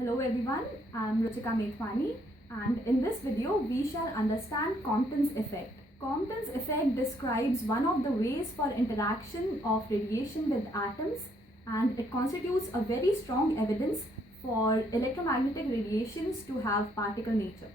Hello everyone, I am RuchikaMethwani, and in this video we shall understand Compton's effect. Compton's effect describes one of the ways for interaction of radiation with atoms, and it constitutes a very strong evidence for electromagnetic radiations to have particle nature.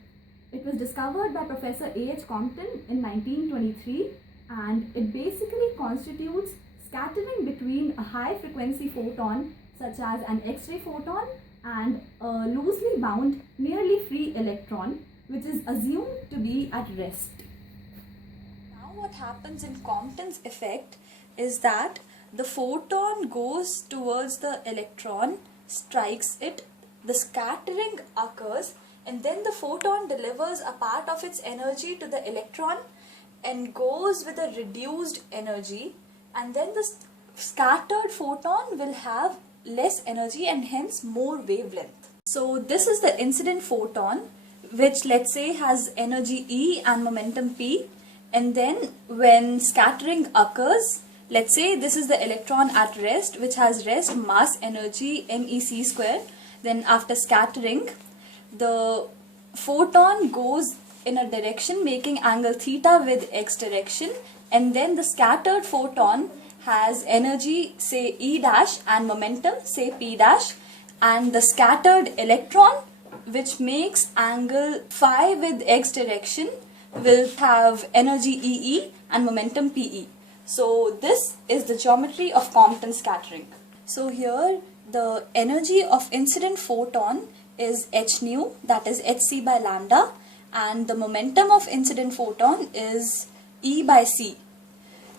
It was discovered by Professor A.H. Compton in 1923, and it basically constitutes scattering between a high frequency photon such as an X-ray photon and a loosely bound nearly free electron, which is assumed to be at rest. Now what happens in Compton's effect is that the photon goes towards the electron, strikes it, the scattering occurs, and then the photon delivers a part of its energy to the electron and goes with a reduced energy, and then the scattered photon will have less energy and hence more wavelength. So this is the incident photon, which let's say has energy E and momentum P, and then when scattering occurs, let's say this is the electron at rest, which has rest mass energy MEc square. Then after scattering, the photon goes in a direction making angle theta with x direction, and then the scattered photon has energy say E dash and momentum say P dash, and the scattered electron, which makes angle phi with x direction, will have energy EE and momentum PE. So this is the geometry of Compton scattering. So here the energy of incident photon is h nu, that is hc by lambda, and the momentum of incident photon is E by c.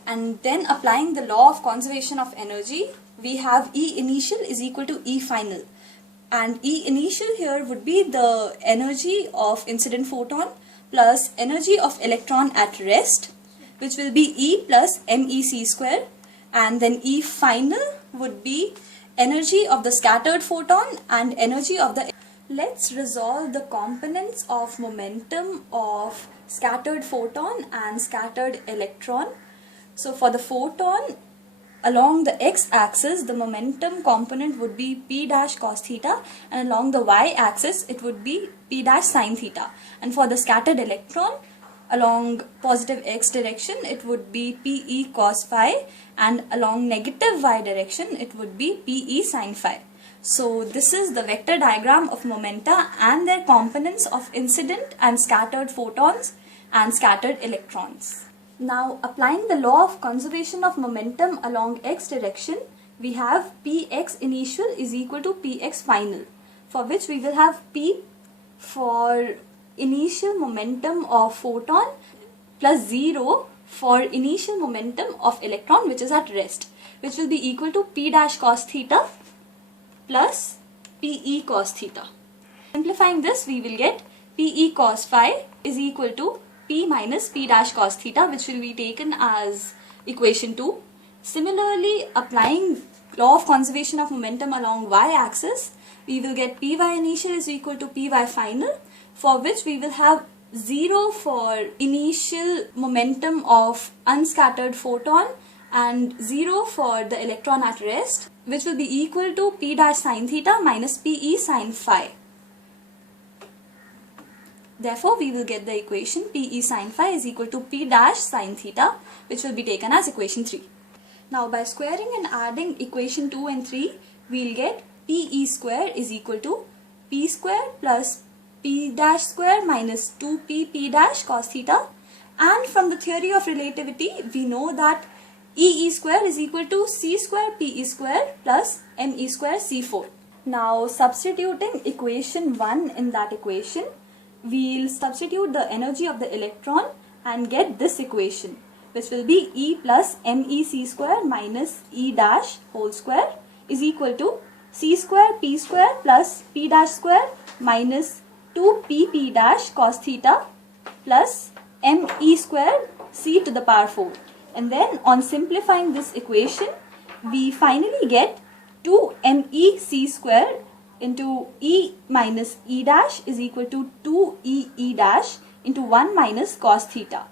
And then applying the law of conservation of energy, we have E initial is equal to E final. And E initial here would be the energy of incident photon plus energy of electron at rest, which will be E plus MEc square. And then E final would be energy of the scattered photon and energy of the... Let's resolve the components of momentum of scattered photon and scattered electron. So for the photon, along the x-axis, the momentum component would be P dash cos theta, and along the y-axis, it would be P dash sin theta. And for the scattered electron, along positive x direction, it would be Pe cos phi, and along negative y direction, it would be Pe sin phi. So this is the vector diagram of momenta and their components of incident and scattered photons and scattered electrons. Now, applying the law of conservation of momentum along x direction, we have Px initial is equal to Px final, for which we will have P for initial momentum of photon plus 0 for initial momentum of electron, which is at rest, which will be equal to P dash cos theta plus Pe cos theta. Simplifying this, we will get Pe cos phi is equal to P minus P dash cos theta, which will be taken as equation 2. Similarly, applying law of conservation of momentum along y-axis, we will get Py initial is equal to Py final, for which we will have 0 for initial momentum of unscattered photon and 0 for the electron at rest, which will be equal to P dash sin theta minus Pe sin phi. Therefore, we will get the equation Pe sin phi is equal to P dash sin theta, which will be taken as equation 3. Now, by squaring and adding equation 2 and 3, we will get Pe square is equal to P square plus P dash square minus 2P P dash cos theta. And from the theory of relativity, we know that E square is equal to C square Pe square plus Me square C4. Now, substituting equation 1 in that equation, we'll substitute the energy of the electron and get this equation, which will be E plus MEc square minus E dash whole square is equal to C square P square plus P dash square minus 2P P dash cos theta plus Me square C to the power 4. And then on simplifying this equation, we finally get 2MEc square into E minus E dash is equal to 2E E dash into 1 minus cos theta.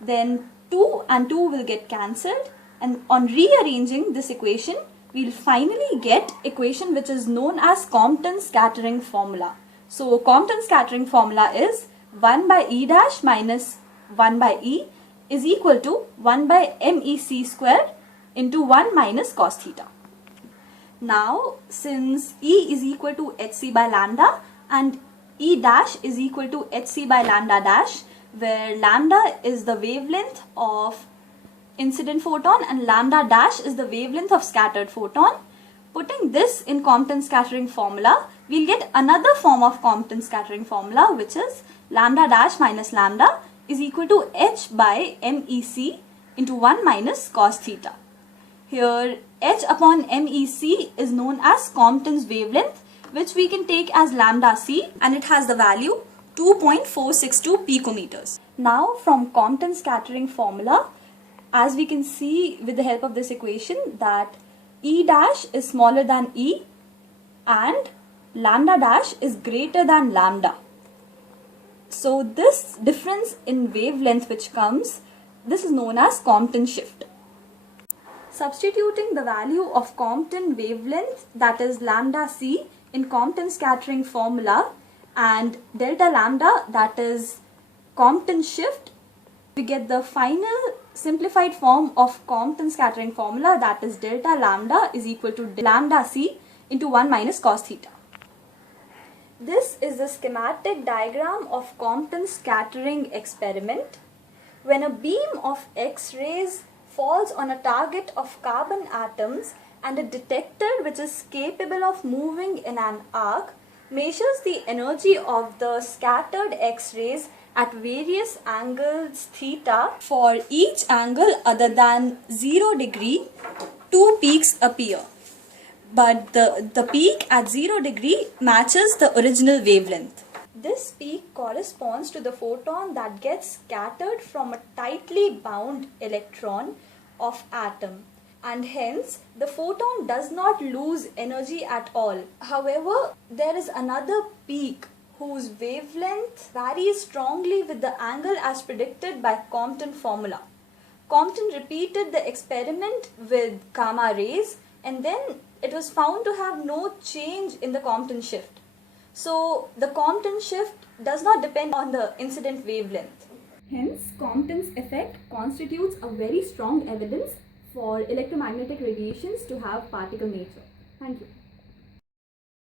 Then 2 and 2 will get cancelled, and on rearranging this equation, we'll finally get equation which is known as Compton's scattering formula. So Compton's scattering formula is 1 by E dash minus 1 by E is equal to 1 by MEC square into 1 minus cos theta. Now, since E is equal to hc by lambda and E dash is equal to hc by lambda dash, where lambda is the wavelength of incident photon and lambda dash is the wavelength of scattered photon, putting this in Compton's scattering formula, we'll get another form of Compton's scattering formula, which is lambda dash minus lambda is equal to h by MEC into 1 minus cos theta. Here h upon MEC is known as Compton's wavelength, which we can take as lambda c, and it has the value 2.462 picometers. Now from Compton's scattering formula, as we can see with the help of this equation, that E dash is smaller than E and lambda dash is greater than lambda. So this difference in wavelength which comes, this is known as Compton shift. Substituting the value of Compton wavelength, that is lambda c, in Compton scattering formula and delta lambda, that is Compton shift, we get the final simplified form of Compton scattering formula, that is delta lambda is equal to lambda c into 1 minus cos theta. This is the schematic diagram of Compton scattering experiment. When a beam of X-rays falls on a target of carbon atoms and a detector which is capable of moving in an arc measures the energy of the scattered X-rays at various angles theta. For each angle other than 0 degree, two peaks appear. But the peak at 0 degree matches the original wavelength. This peak corresponds to the photon that gets scattered from a tightly bound electron of atom, and hence the photon does not lose energy at all. However, there is another peak whose wavelength varies strongly with the angle as predicted by Compton formula. Compton repeated the experiment with gamma rays, and then it was found to have no change in the Compton shift. So the Compton shift does not depend on the incident wavelength. Hence, Compton's effect constitutes a very strong evidence for electromagnetic radiations to have particle nature. Thank you.